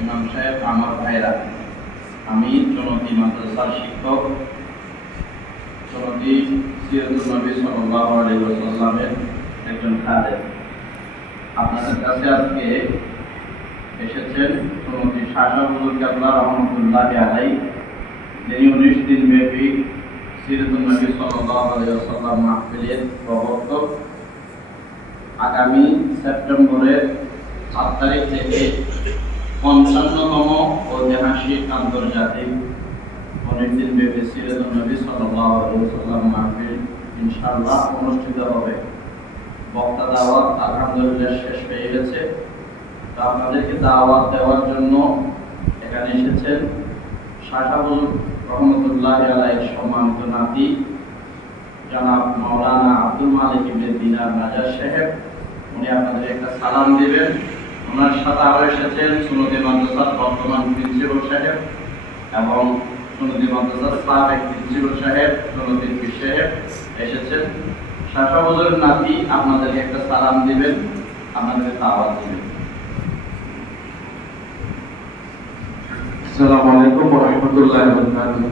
ইমাম সাহেব, আমার ভাইরা, আমি চনতি মাদ্রাসার শিক্ষক, চনতি সিরাতুন নবী সাল্লাল্লাহু আলাইহি ওয়াসাল্লামের একজন খাদেম। আপনাদের কাছে আজকে এসেছেন চনতি শাহ হুজুর কেবলা রহমতুল্লাহি আলাইহি, যিনি 19 দিন ব্যাপী সিরাতুন নবী সাল্লাল্লাহু আলাইহি ওয়াসাল্লাম মাহফিলের প্রবর্তক। আগামী সেপ্টেম্বরের 7 তারিখ থেকে 55তম ঐতিহাসিক আন্তর্জাতিক 19 দিন ব্যাপী সিরাতুন নবী সাল্লাল্লাহু আলাইহি ওয়াসাল্লাম মাহফিল ইনশাআল্লাহ অনুষ্ঠিত হবে। বক্তা দাওয়াত আলহামদুলিল্লাহ শেষ হয়ে গেছে। তো আপনাদেরকে দাওয়াত দেওয়ার জন্য এখানে এসেছেন শাহ হুজুর রহমতুল্লাহি আলাইহি সম্মানিত নাতি জনাব মাওলানা আব্দুল মালিক ইবনে দিনার নাজার সাহেব। উনি আপনাদের একটা সালাম দিবেন। ওনার সাথে আরো এসেছেন সুন্নতি মাদ্রাসার বর্তমান প্রিন্সিপাল সাহেব এবং সুন্নতি মাদ্রাসার সাবেক প্রিন্সিপাল সাহেব সুন্নতি পীর সাহেব এসেছেন। শাহ হুজুরের নাতি আপনাদেরকে একটা সালাম দিবেন, আপনাদের দাওয়াত দিবেন। আসসালামু আলাইকুম ওয়া রাহমাতুল্লাহি ওয়া বারাকাতুহু।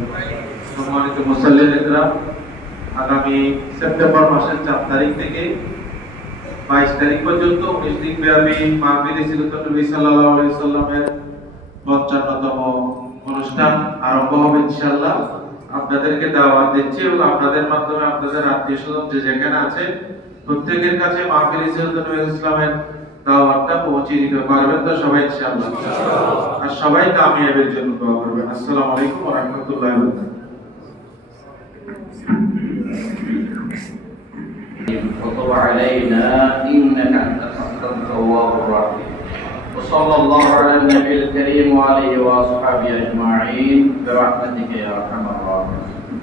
সম্মানিত মুসল্লিন ইকরাম, আগামী সেপ্টেম্বর মাসের 4 তারিখ থেকে 22 তারিখ পর্যন্ত 19 দিন ব্যাপী মাহফিলে সিরাতুন নবী সাল্লাল্লাহু আলাইহি ওয়াসাল্লামের 55তম অনুষ্ঠান আরম্ভ হবে ইনশাআল্লাহ। আপনাদেরকে দাওয়াত দিচ্ছি এবং আপনাদের মাধ্যমে আপনাদের আত্মীয়স্বজন যে যেখানে আছে প্রত্যেকের কাছে মাহফিলে সিরাতুন নবী ইসলামের দাওয়াতটা পৌঁছে দিতে পারবেন তো সবাই ইনশাআল্লাহ। আর সবাই কামিয়াবের জন্য দোয়া করবেন। আসসালামু আলাইকুম ওয়া রাহমাতুল্লাহি ওয়া বারাকাতুহু। وتب علينا إنك أنت التواب الرحيم. وصلى الله على النبي الكريم وعليه وأصحابه أجمعين برحمتك يا أرحم الراحمين.